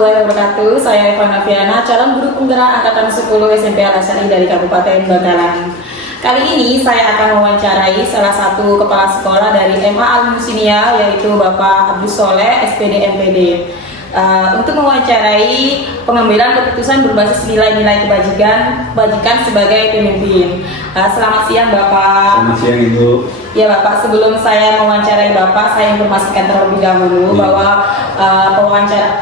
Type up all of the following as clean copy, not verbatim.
warahmatullahi wabarakatuh. Saya Eva Naviana, calon guru penggerak angkatan 10 SMP Al-Asyari dari Kabupaten Bangkalan. Kali ini saya akan mewawancarai salah satu kepala sekolah dari MA Al-Musinia, yaitu Bapak Abdus Soleh, SPD MPD. Untuk mewawancarai pengambilan keputusan berbasis nilai-nilai kebajikan sebagai pemimpin. Selamat siang Bapak. Selamat siang Ibu. Ya Bapak, sebelum saya mewawancarai Bapak, saya informasikan terlebih dahulu bahwa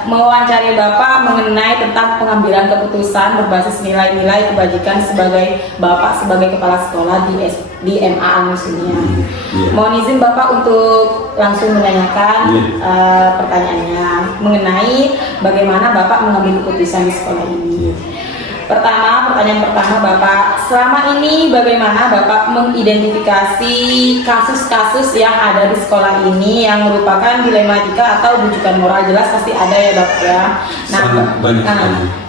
mewawancari Bapak mengenai tentang pengambilan keputusan berbasis nilai-nilai kebajikan sebagai Bapak sebagai kepala sekolah di MA Al-Musinia. Mohon izin Bapak untuk langsung menanyakan pertanyaannya mengenai bagaimana Bapak mengambil keputusan di sekolah ini. Pertanyaan pertama Bapak, selama ini bagaimana Bapak mengidentifikasi kasus-kasus yang ada di sekolah ini yang merupakan dilematika atau bujukan moral? Jelas pasti ada ya Bapak ya.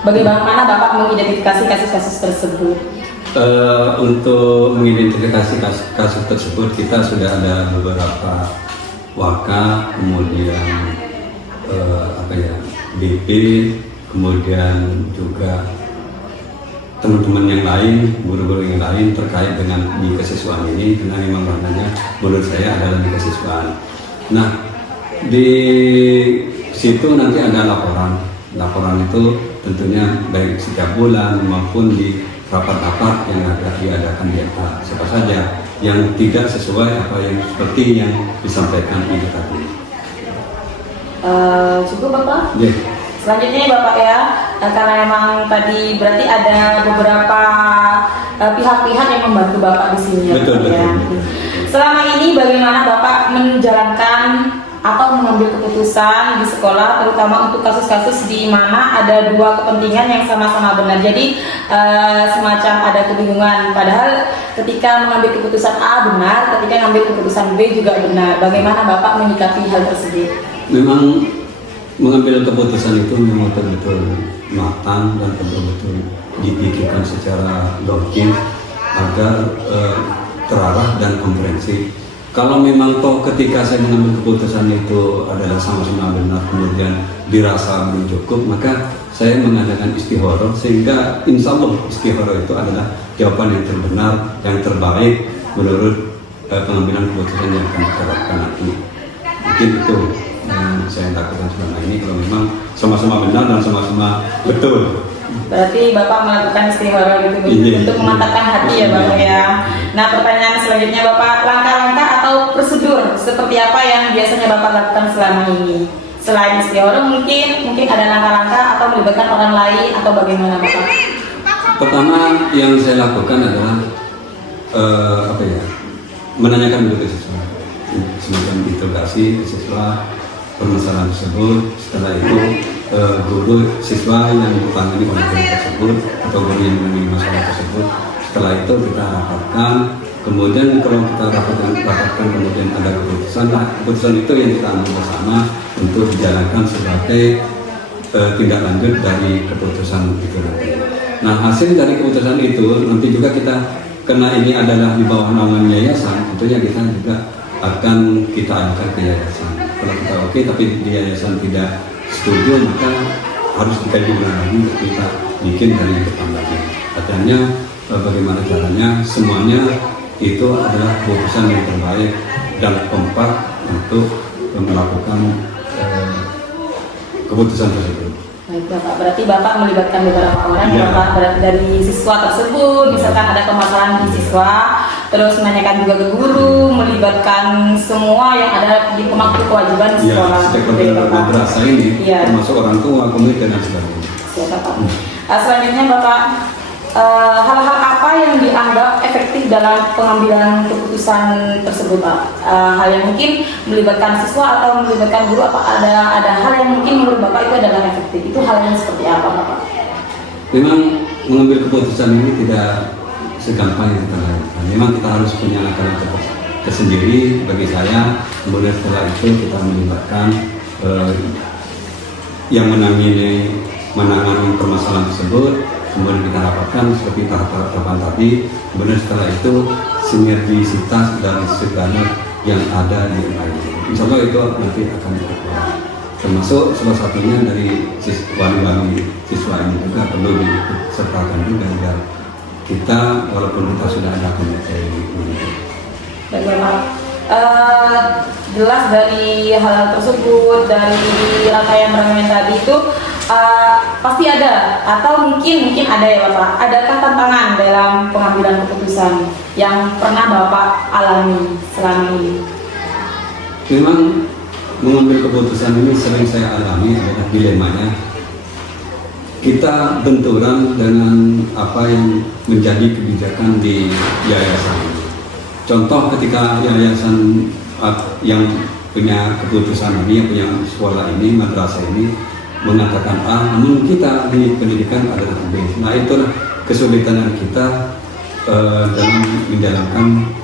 Bagaimana Bapak mengidentifikasi kasus-kasus tersebut? Untuk mengidentifikasi kasus tersebut kita sudah ada beberapa waka, kemudian BP, kemudian juga teman-teman yang lain, guru-guru yang lain terkait dengan di kesiswaan ini, karena memang ranahnya menurut saya adalah di kesiswaan. Nah, di situ nanti ada laporan itu tentunya baik setiap bulan maupun di rapat-rapat yang akan diadakan di MA. Siapa saja yang tidak sesuai apa yang seperti yang disampaikan Ibu tadi. Cukup Bapak? Yeah. Selanjutnya Bapak ya, karena memang tadi berarti ada beberapa pihak-pihak yang membantu Bapak di sini ya. Betul. Selama ini bagaimana Bapak menjalankan atau mengambil keputusan di sekolah, terutama untuk kasus-kasus di mana ada dua kepentingan yang sama-sama benar. Jadi semacam ada kebingungan. Padahal ketika mengambil keputusan A benar, ketika mengambil keputusan B juga benar. Bagaimana Bapak menyikapi hal tersebut? Memang mengambil keputusan itu memang betul-betul matang dan betul-betul dipikirkan secara logis agar terarah dan komprehensif. Kalau memang toh ketika saya mengambil keputusan itu adalah sama-sama benar kemudian dirasa belum cukup, maka saya mengadakan istihoroh sehingga insya Allah istihoroh itu adalah jawaban yang terbenar, yang terbaik menurut pengambilan keputusan yang akan diterapkan nanti. Mungkin itu yang saya lakukan selama ini, kalau memang sama-sama benar dan sama-sama betul. Berarti Bapak melakukan istihoroh gitu untuk memantapkan hati ya Bapak ya. Nah, pertanyaan selanjutnya Bapak, langkah-langkah atau prosedur seperti apa yang biasanya Bapak lakukan selama ini? Selain istihoroh mungkin ada langkah-langkah atau melibatkan orang lain atau bagaimana Bapak? Pertama yang saya lakukan adalah menanyakan dulu ke siswa, semacam interogasi ke siswa permasalahan tersebut. Setelah itu guru siswa yang ditangani oleh guru tersebut atau guru yang menangani masalah tersebut, setelah itu kita rapatkan. Kemudian kalau kita rapatkan kemudian ada keputusan itu yang kita ambil bersama untuk dijalankan sebagai tindak lanjut dari keputusan itu nanti. Nah, hasil dari keputusan itu nanti juga kita, karena ini adalah di bawah naungan yayasan, tentunya kita juga akan kita ajukan ke yayasan. Kalau kita oke tapi di yayasan tidak setuju, maka harus dikaji ulang lagi untuk kita bikin dari yang depan lagi. Artinya bagaimana caranya, semuanya itu adalah keputusan yang terbaik dan kompak untuk melakukan keputusan tersebut. Baik Bapak, berarti Bapak melibatkan beberapa orang ya Bapak, berarti dari siswa tersebut, misalkan ada permasalahan di siswa, terus menanyakan juga ke guru, melibatkan semua yang ada di pemangku kewajiban di sekolah. Stakeholder berasa ini, termasuk orang tua, komite dan sebagainya. Siap Bapak. Selanjutnya Bapak, hal-hal apa yang dianggap efektif dalam pengambilan keputusan tersebut Pak? Hal yang mungkin melibatkan siswa atau melibatkan guru, apa ada hal yang mungkin menurut Bapak itu adalah efektif? Itu hal yang seperti apa Bapak? Memang mengambil keputusan ini tidak segampang yang kita lakukan. Memang kita harus punya langkah-langkah tersendiri bagi saya. Kemudian setelah itu kita melibatkan yang menangani permasalahan tersebut. Kemudian kita rapatkan seperti tahap-tahapan tadi. Kemudian setelah itu sinergisitas dari segala yang ada di MA. Insya Allah itu nanti akan dilakukan. termasuk salah satunya dari wali-wali siswa ini juga perlu disertakan juga agar kita walaupun kita sudah ada komite ini. Baik Bapak, jelas dari hal tersebut, dari rangkaian tadi itu pasti ada atau mungkin ada ya Bapak. Adakah tantangan dalam pengambilan keputusan yang pernah Bapak alami selama ini? Memang mengambil keputusan ini sering saya alami adalah dilemanya. Kita benturan dengan apa yang menjadi kebijakan di yayasan ini. Contoh ketika yayasan yang punya keputusan ini, yang punya sekolah ini, madrasah ini mengatakan A, namun kita di pendidikan adalah B. Nah itulah kesulitan kita dalam menjalankan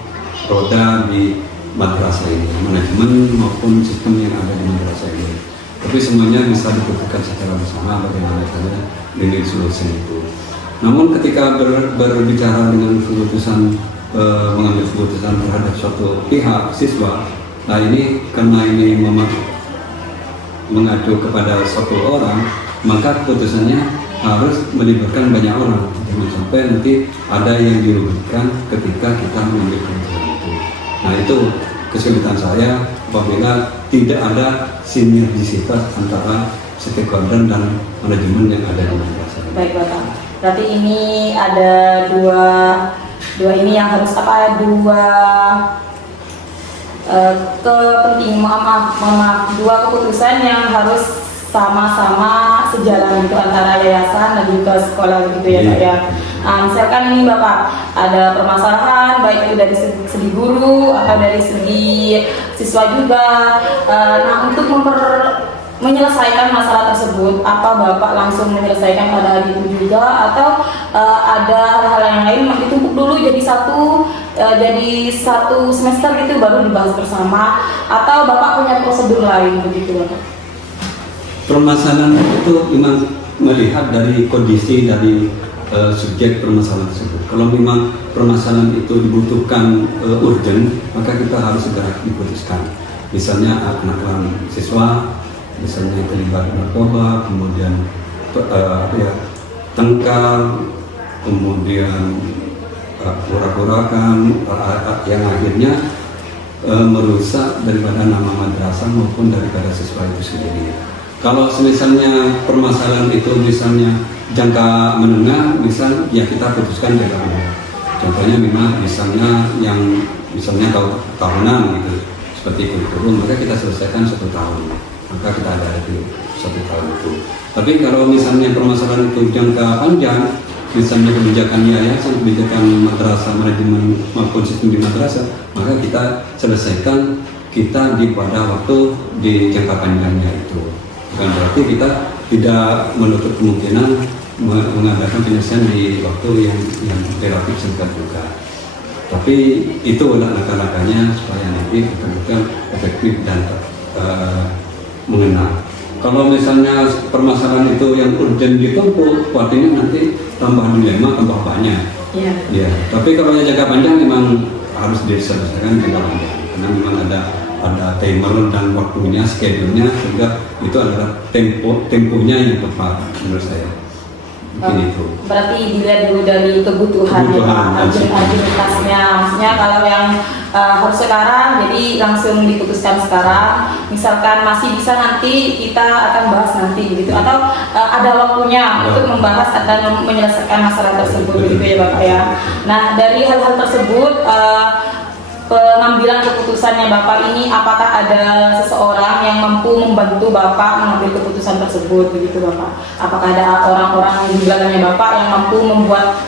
roda di madrasah ini, manajemen maupun sistem yang ada di madrasah ini. Tapi semuanya bisa diputuskan secara bersama bagaimana caranya dengan solusi itu. Namun ketika berbicara dengan keputusan mengambil keputusan terhadap suatu pihak siswa, nah ini karena ini mengacu kepada satu orang, maka keputusannya harus melibatkan banyak orang. Jangan sampai nanti ada yang dirugikan ketika kita mengambil keputusan itu. Nah itu kesulitan saya apabila tidak ada sinergisitas antara stakeholder dan manajemen yang ada di madrasah. Baik Bapak, berarti ini ada dua ini yang harus dua keputusan yang harus sama-sama sejalan itu antara yayasan dan juga sekolah begitu ya Pak ya. Misalkan ini Bapak ada permasalahan baik itu dari segi guru atau dari segi siswa juga. Nah untuk menyelesaikan masalah tersebut, apa Bapak langsung menyelesaikan pada hari itu juga atau ada hal-hal yang lain ditumpuk dulu jadi satu semester gitu baru dibahas bersama, atau Bapak punya prosedur lain begitu Bapak? Permasalahan itu memang melihat dari kondisi dari subjek permasalahan tersebut. Kalau memang permasalahan itu dibutuhkan urgent, maka kita harus segera diputuskan. Misalnya kenakalan siswa, misalnya terlibat narkoba, kemudian tengkar, kemudian porak-porakan yang akhirnya merusak daripada nama madrasah maupun daripada siswa itu sendiri. Kalau misalnya permasalahan itu misalnya jangka menengah, misal ya kita putuskan jangka menengah. Contohnya memang misalnya yang tahunan gitu, seperti kurikulum, maka kita selesaikan 1 tahun, maka kita ada di 1 tahun itu. Tapi kalau misalnya permasalahan itu jangka panjang, misalnya kebijakan yayasan, kebijakan madrasah, manajemen maupun sistem di madrasah, maka kita selesaikan kita pada waktu di jangka panjangnya itu. Bukan berarti kita tidak menutup kemungkinan mengadakan penyelesaian di waktu yang relatif singkat juga. Tapi itu langkah-langkahnya supaya nanti betul-betul efektif dan mengena. Kalau misalnya permasalahan itu yang urgent ditumpuk, artinya nanti tambah dilema, tambah banyak. Ya. Tapi kalau yang jangka panjang memang harus diselesaikan jangka panjang, karena memang ada timer dan waktunya, schedule-nya, sehingga itu adalah temponya yang tepat menurut saya. Mungkin itu. Berarti dilihat dulu dari kebutuhannya Pak, urgenitasnya. Maksudnya kalau yang harus sekarang, jadi langsung diputuskan sekarang. Misalkan masih bisa nanti, kita akan bahas nanti begitu. Atau ada waktunya untuk membahas dan menyelesaikan masalah tersebut begitu ya Bapak ya. Nah dari hal-hal tersebut, pengambilan keputusannya Bapak ini, apakah ada seseorang yang mampu membantu Bapak mengambil keputusan tersebut begitu Bapak? Apakah ada orang-orang di belakangnya Bapak yang mampu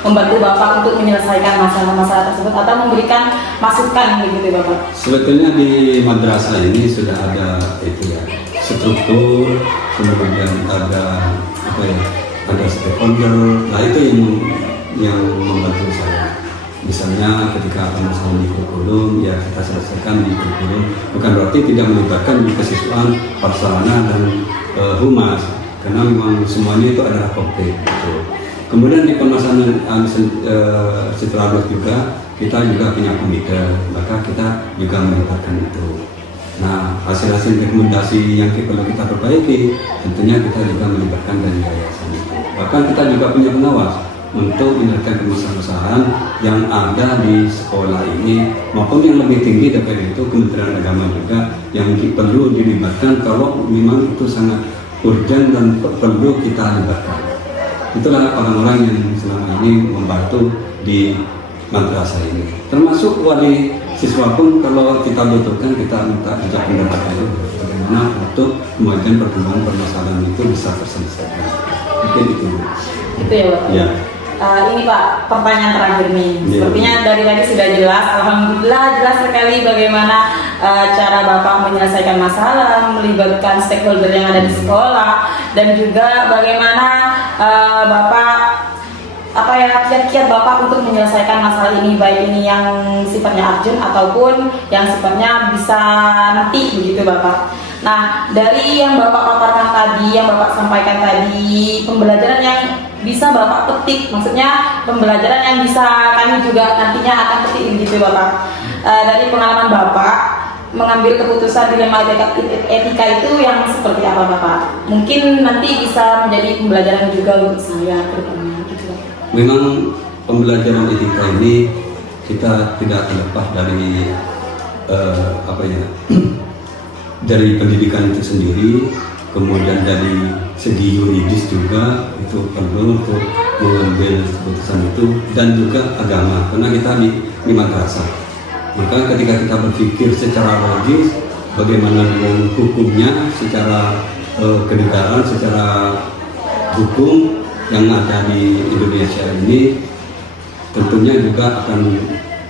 membantu Bapak untuk menyelesaikan masalah-masalah tersebut atau memberikan masukan begitu Bapak? Sebetulnya di madrasah ini sudah ada struktur, kemudian ada stakeholder. Nah itu yang membantu saya. Misalnya ketika ada masalah di kurikulum, ya kita selesaikan di kurikulum. Bukan berarti tidak melibatkan di kesiswaan, Parsalana dan Humas, karena memang semuanya itu adalah komplit. Gitu. Kemudian di permasalahan setelah juga kita juga punya komite, maka kita juga melibatkan itu. Nah, hasil-hasil rekomendasi yang perlu kita perbaiki, tentunya kita juga melibatkan dari yayasan itu. Bahkan kita juga punya pengawas untuk menyelesaikan permasalahan yang ada di sekolah ini, maupun yang lebih tinggi daripada itu, Kementerian Agama juga yang perlu dilibatkan kalau memang itu sangat urgent dan perlu kita libatkan. Itulah orang-orang yang selama ini membantu di madrasah ini, termasuk wali siswa pun kalau kita butuhkan kita minta bijak pendapat itu bagaimana untuk kemudian perkembangan permasalahan itu bisa terselesaikan. Mungkin itu. Itu ya Pak. Ya. Ini Pak, pertanyaan terakhir nih. Ya. Sepertinya dari tadi sudah jelas, alhamdulillah jelas sekali bagaimana cara Bapak menyelesaikan masalah, melibatkan stakeholder yang ada di sekolah, dan juga bagaimana Bapak kiat-kiat Bapak untuk menyelesaikan masalah ini, baik ini yang sifatnya urgent ataupun yang sifatnya bisa nanti begitu Bapak. Nah, dari yang Bapak paparkan tadi, yang Bapak sampaikan tadi, pembelajaran yang bisa Bapak petik, maksudnya pembelajaran yang bisa kami juga nantinya akan petik begitu Bapak. Dari pengalaman Bapak mengambil keputusan dilema etika itu yang seperti apa Bapak? Mungkin nanti bisa menjadi pembelajaran juga untuk saya ke depannya gitu Bapak. Memang pembelajaran etika ini kita tidak terlepas dari dari pendidikan itu sendiri, kemudian dari segi yuridis juga itu perlu untuk mengambil keputusan itu, dan juga agama karena kita di madrasah. Maka ketika kita berpikir secara logis bagaimana dengan hukumnya, secara kenegaraan, secara hukum yang ada di Indonesia ini, tentunya juga akan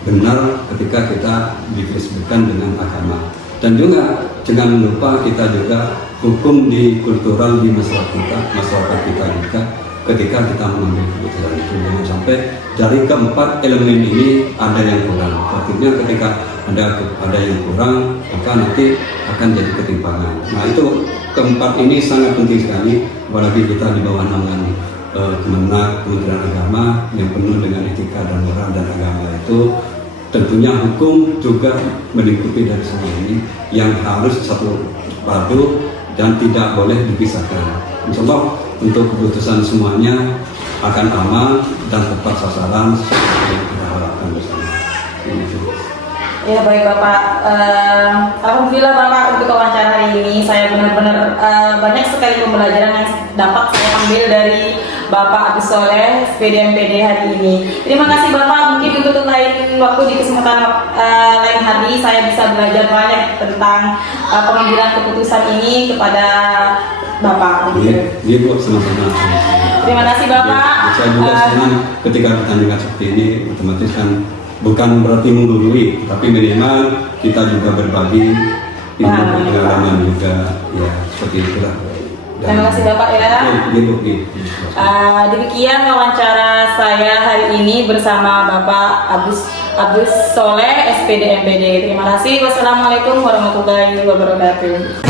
benar ketika kita disesuaikan dengan agama. Dan juga jangan lupa kita juga hukum di kultural di masyarakat kita juga ketika kita mengambil keputusan itu. Jangan sampai dari keempat elemen ini ada yang kurang. Artinya ketika ada yang kurang, maka nanti akan jadi ketimpangan. Nah itu keempat ini sangat penting sekali, apalagi kita di bawah naungan Kementerian Agama yang penuh dengan etika dan moral dan agama itu. Tentunya hukum juga melingkupi dari semua ini yang harus satu padu dan tidak boleh dipisahkan. Insya Allah untuk keputusan semuanya akan aman dan tepat sasaran seperti yang kita harapkan bersama. Ya baik Bapak, alhamdulillah Bapak untuk wawancara hari ini saya benar-benar banyak sekali pembelajaran yang dapat saya ambil dari Bapak Agus Soleh SPD MPD hari ini. Terima kasih Bapak, mungkin untuk lain waktu di kesempatan lain hari saya bisa belajar banyak tentang pengambilan keputusan ini kepada Bapak. Iya Bu, sama-sama. Terima kasih Bapak. Ya, saya juga senang ketika pertandingan seperti ini, otomatis kan bukan berarti menggurui, tapi minimal kita juga berbagi ilmu pengalaman juga, ya seperti itulah. Terima kasih Bapak ya. Demikian wawancara saya hari ini bersama Bapak Agus Soleh SPD MPD. Terima kasih. Wassalamualaikum warahmatullahi wabarakatuh.